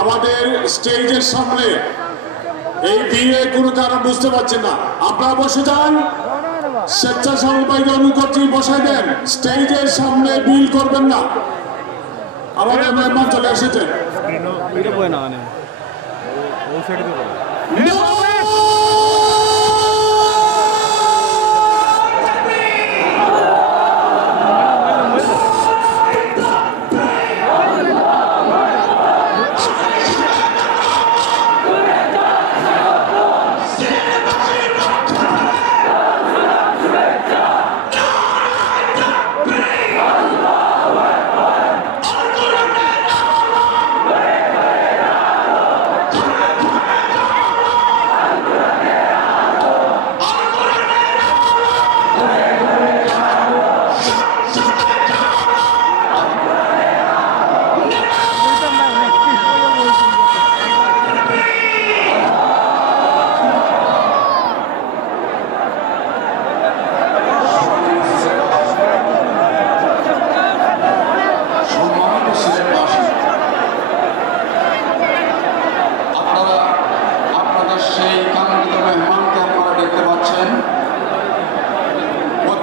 আমাদের স্টেজের সামনে এই বিয়ে কোনো কারণ বুঝতে পারছেন না। আপনারা বসে যান। স্বেচ্ছাসেবককে অনুকর্ষী বসাই দেন। স্টেজের সামনে বিল করবেন না। আমাদের মেহমান চলে এসেছেন।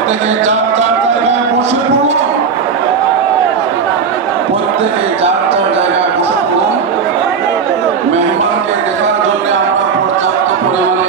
থেকে চার চার